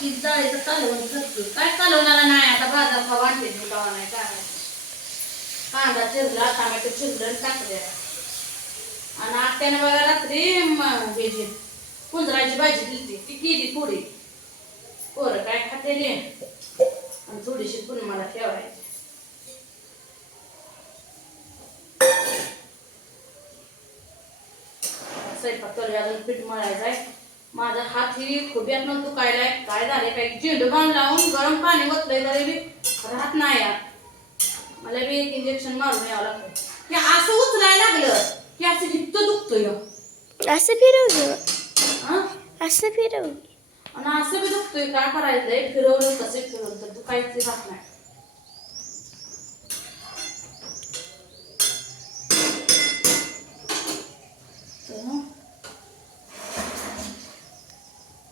ती डाळीचं कालवण करते. काय कालवणारा नाही आता बाजार का वाटते गावा नाही काय. कांदा चिरला, टोमॅटो चिरलं आणि टाकले. आणि आत्याने बघा रात्री कुंजराची भाजी दिली ती केली थोडी. पोरं काय खाते आणि थोडीशी पुन्हा मला ठेवायची. स्वयंपाक करूया, अजून पीठ मळायचंय. माझा हात ही खुब्यातनं दुखायलाय. काय झाले काय झेंडू बांध लावून गरम पाणी ओतलंय तरी बी राहत नाही यार. मला बी एक इंजेक्शन मारून यावं लागतं. की असं उचलायला लागलं की असं हिप्त दुखतोय. असं फिरवलं, हा असं फिरवलं आणि असं बी दुखतोय. काय करायचंय, फिरवलं कसं फिरवलं तर दुखायचं राहत नाही.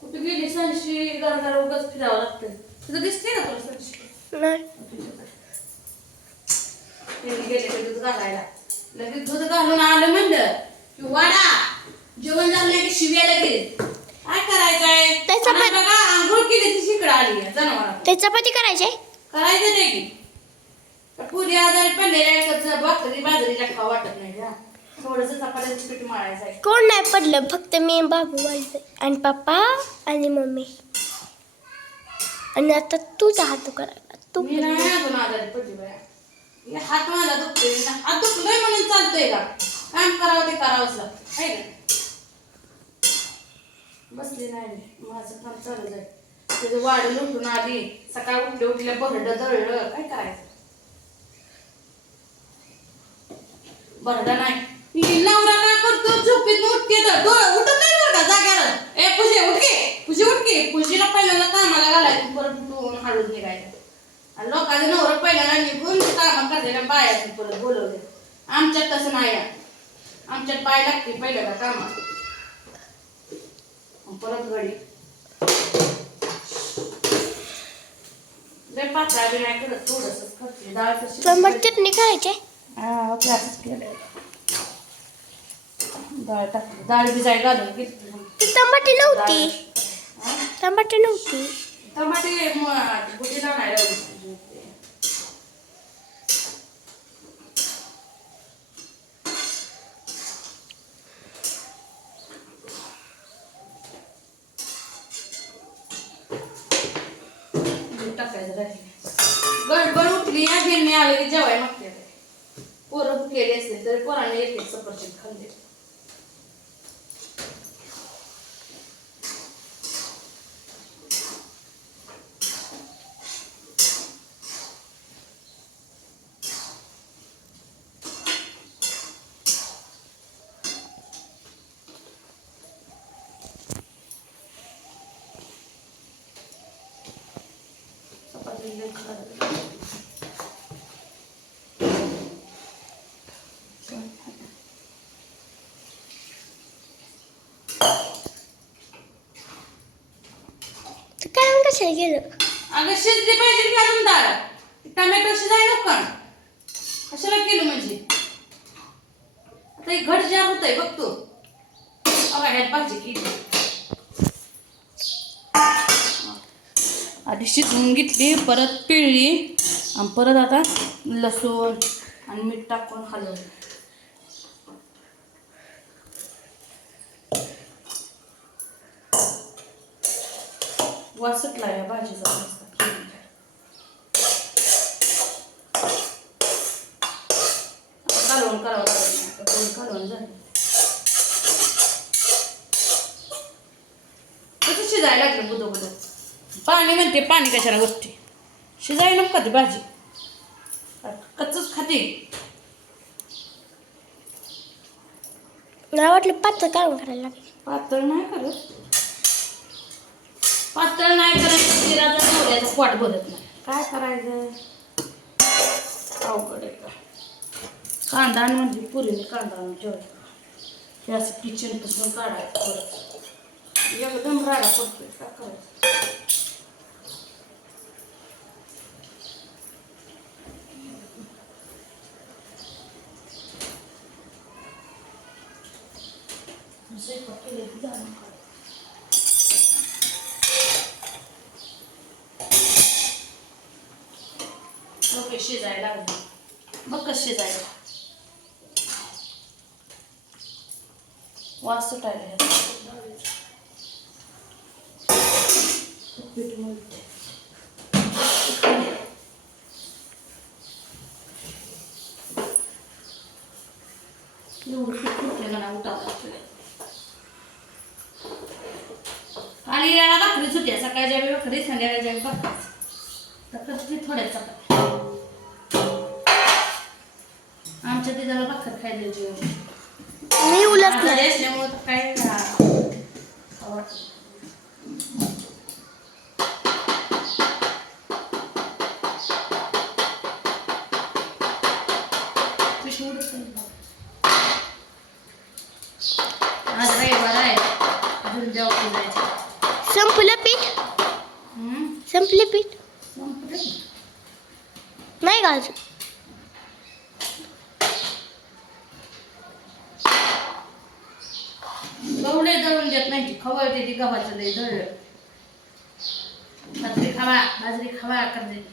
कुठे गेली संशी गरगार उगाच फिरावं लागतं. तुझं दिसते का तुला संशी? नाही. गेले ते दूध घालायला. लगेच दूध घालून आलं म्हणलं की वाडा जेवण झालं की शिव्याला गेले. काय करायचंय? बघा आंघोळ केली ती शिकड आली जनावर. ते चपाती करायचे करायचं नाही की पुरी आजारी पडलेल्या भाकरी बाजरीला खाऊ वाटत नाही का. थोडस चपात्याचं पीठ मळायचंय. कोण नाही पडलं, फक्त मी बाबू वाढलं आणि पप्पा आणि मम्मी. आणि आता तुझा हात दुखायला. तू मी नाही अजून आजारी पडली बाया. हात माझा दुखतोय. हात दुखलोय म्हणून चालतोय का? काम करावं ते करावंच लागतं आहे का. बसली नाही माझं काम चालू जाईल. त्याचं वाढ लुटून आली. सकाळ उठल्या बरडं दळलं. काय करायचं. बरडा नाही नवरा काय करतो, झोपेत उठते तर उठत नाही बरं का जाग्याला. ए पूजे उठके पूजेला पहिल्यांदा कामाला घालायचं, परत उठून हळूच निघायचं. आणि लोकांचं नवरा पहिल्यांदा निघून कामं करलेल्या बायाचं परत बोलवले. आमच्यात तसं नाही. आमच्यात बाय लागते पहिल्यांदा कामाला परत गडी. लय पातळ बी नाही करत, थोडंसं करते. डाळ तशी चटणी करायचे. असंच केलं. डाळ टाकली, डाळ भिजाय घालून घेतली. टमाटे नव्हती, टमाटे नव्हती. टमाटे गुडीला नाही लावली. टाकायचं राहिले. गडबड उठली या गिरणी आले की जेवाय मागते. पोरं भुकेली असते तरी पोरांनी एक एक सफरचंद खाल्ले. काय कशाला गेलं. अगं शिजली पाहिजे की अजून डाळ. टमॅटो शिजाय नको कशाला केलं म्हणजे. आता एक घट जार होत आहे बघ तू. बघा ह्यात भाजी केली. आधी शिजवून घेतली, परत पिळली आणि परत आता लसूण आणि मीठ टाकून हलवलं. वास सुटला या भाजीचा मस्त. कालवण करावं लागेल. कालवण झालं कसं शिजायला लागलं बुधो बुधो. पाणी म्हणते, पाणी कशाला गोष्टी शिजायला नको का ती भाजी. कच्चच खाते. मला वाटलं पातळ काढून करायला लागेल. पातळ नाही करत. पातळ नाही करायचं. जिराचा नवऱ्याचं पोट भरत नाही. काय करायचं अवघड आहे का. कांदा म्हणजे पुरीने कांदा जेवायचा. हे असं किचन पासून काढायचं परत एकदम राडा पडतोय. काय करायचं. स्वयंपाक केले की झालं. की शिजायला लागली. बघ कसं शिजायला. वास सुटायला पीठ मळते. एवढं पीठ फुटलं ना उठावं लागतं. आणि याला भाकरी सुट्या सकाळच्या बी भाकरी संध्याकाळच्या बी भाकरी. तर करते थोड्या चपात्या. आमच्या तिथं भाकर खायला जेवण मी उलट आजारी असल्यामुळे तर काय आज रविवार आहे. अजून जेवण जायचं. संपलं पीठ. संपले पीठ नाही का अजून. गहू लय दळून देत नाही. खवळते ती गव्हाचं लय दळलं. बाजरी खावा बाजरी खावा करते.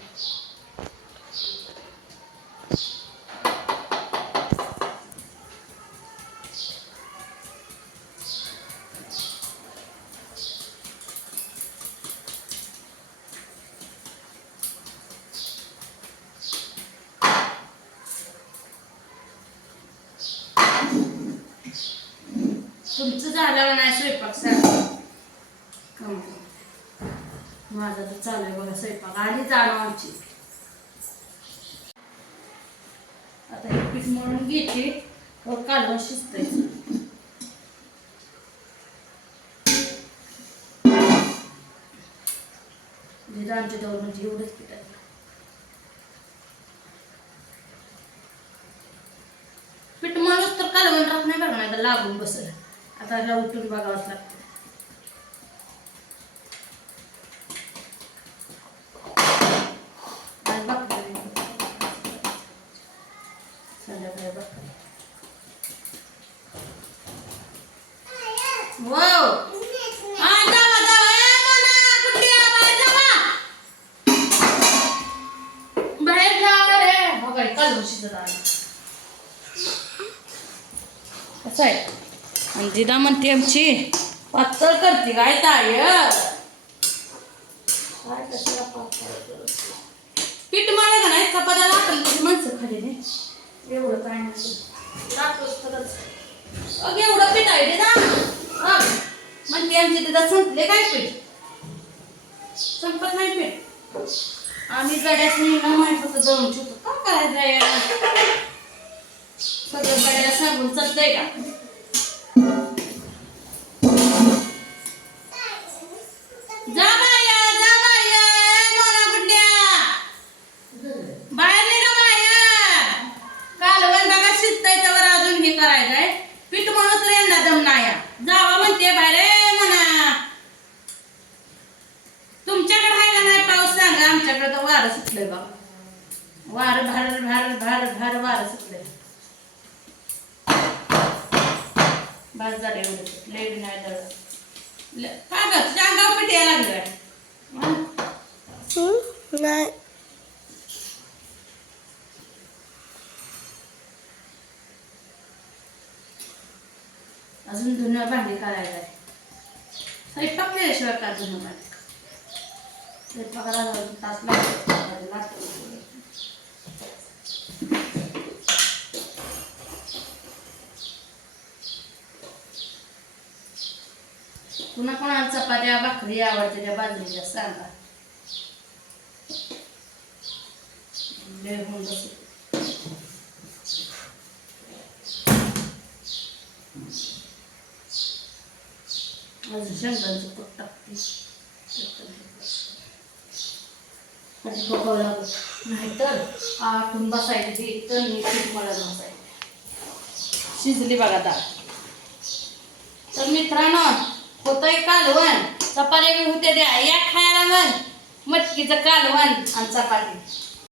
तुमचं झालं नाही स्वयंपाक सांग. माझा तर चालू आहे बघा स्वयंपाक. आधी जाणं आमची. आता हे पीठ मळून घ्यायचे. कालवण शिजतंय. आमच्या जवळ म्हणजे एवढंच पीठ आहे. पीठ मळूच तर कालवण राहत नाही बघा. नाही तर लागून बसलं. आता ह्याला उठून बघावंच लागतं. आज भाकरी संध्याकाळी भाकरी. वाव जावा जावा ए मना कुठे बाहेर जावा. बाहेर जा रे. बघा कालवण शिजत आलं. कसं आहे. आणि दिदा म्हणते आमची पातळ करते काय ताय. काय कशाला पातळ पीठ मळलं का नाही चपात्या लागतात माणसं खाली नाही. एवढं काय नाही टाकतोच तरच. अगं एवढं पीठ आहे दिदा. म्हणते आमची दिदा संपले काय पीठ. संपत नाही पीठ. आम्ही गड्यासनी ना माहित होतं दळून ठेवतो. का करायचं सगळं गड्याला सांगून चालतंय का. जा बाया मला गुड्ड्या बाहेर नाही का बाहेर. कालवण बघा शिजतंय तर अजून हे करायचंय. पीठ म्हणून यांना दम नाही. जावा म्हणते बाहेर म्हणा. तुमच्याकडे आहे का नाही पाऊस सांगा. आमच्याकडे तर वारं सुटलंय बघा. वारं भार भार भार भार वारं सुटलंय. बस झाले एवढं लेट नाही दळलं. का ग तुझ्या अंगावर पीठ यायला लागलं. नाही अजून धुणं भांडी करायचं आहे. स्वयंपाक केल्याशिवाय का धुणं भांडी. स्वयंपाकाला तास लागतो. पुन्हा कोणाला चपात्या भाकरी आवडते त्या बाजरीच्या सांगा. लय होऊन बसू. अजून शेंगदाण्याचं कूट टाकते. बघावं लागत नाहीतर आटून बसायची ती तळणी पीठ मळत बसायची. शिजली बघा डाळ. तर मित्रांनो होतंय कालवण. चपात्या बी होत्या द्या. या खायला मग मटकीचं कालवण आणि चपाती.